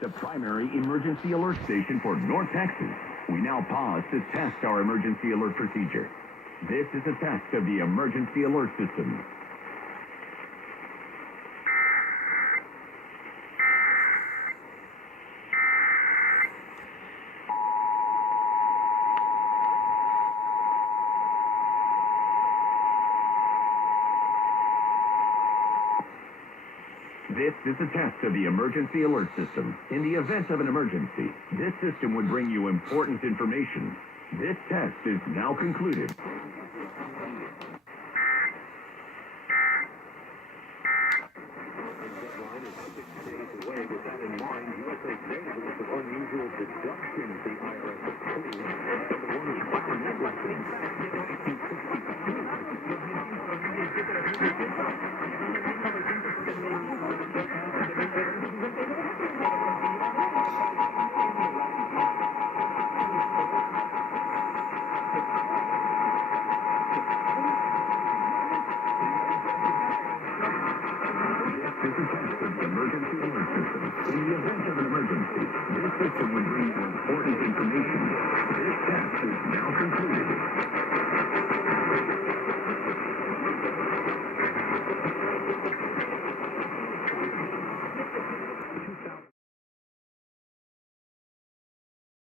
the primary emergency alert station for North Texas. We now pause to test our emergency alert procedure. This is a test of the emergency alert system. This is a test of the emergency alert system. In the event of an emergency, this system would bring you important information. This test is now concluded. Emergency alert system. In the event of an emergency, this system would bring you important information. This test is now concluded.